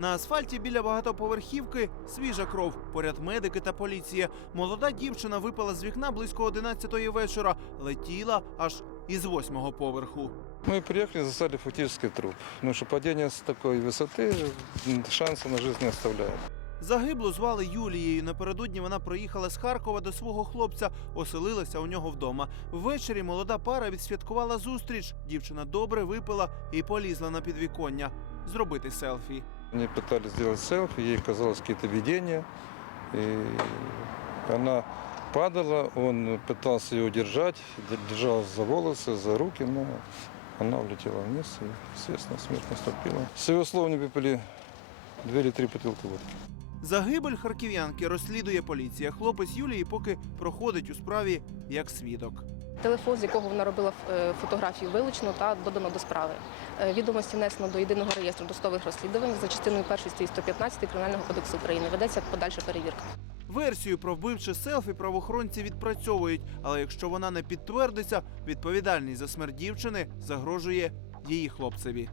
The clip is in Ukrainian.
На асфальті біля багатоповерхівки свіжа кров. Поряд медики та поліція. Молода дівчина випала з вікна близько 11-ї вечора. Летіла аж із восьмого поверху. Мы приехали, застали фактически труп. Потому что падение с такой высоты м, шанса на жизнь не оставляет. Загиблу звали Юлією. Напередодні вона приїхала з Харкова до свого хлопця, оселилася у нього вдома. Ввечері молода пара відсвяткувала зустріч. Дівчина добре випила і полізла на підвіконня зробити селфі. Они пытались сделать селфи, ей казалось какие-то видения. И она падала, он пытался ее удержать, держал за волосы, за руки, но она улетела вниз и, естественно, смерть наступила. С его слов не выпили две или три бутылки водки. Загибель харків'янки розслідує поліція. Хлопець Юлії поки проходить у справі як свідок. Телефон, з якого вона робила е, фотографію, вилучено та додано до справи. Е, Відомості внесено до єдиного реєстру досудових розслідувань за частиною 1 статті 115 Кримінального кодексу України. Ведеться подальша перевірка. Версію про вбивче селфі правоохоронці відпрацьовують, але якщо вона не підтвердиться, відповідальність за смерть дівчини загрожує її хлопцеві.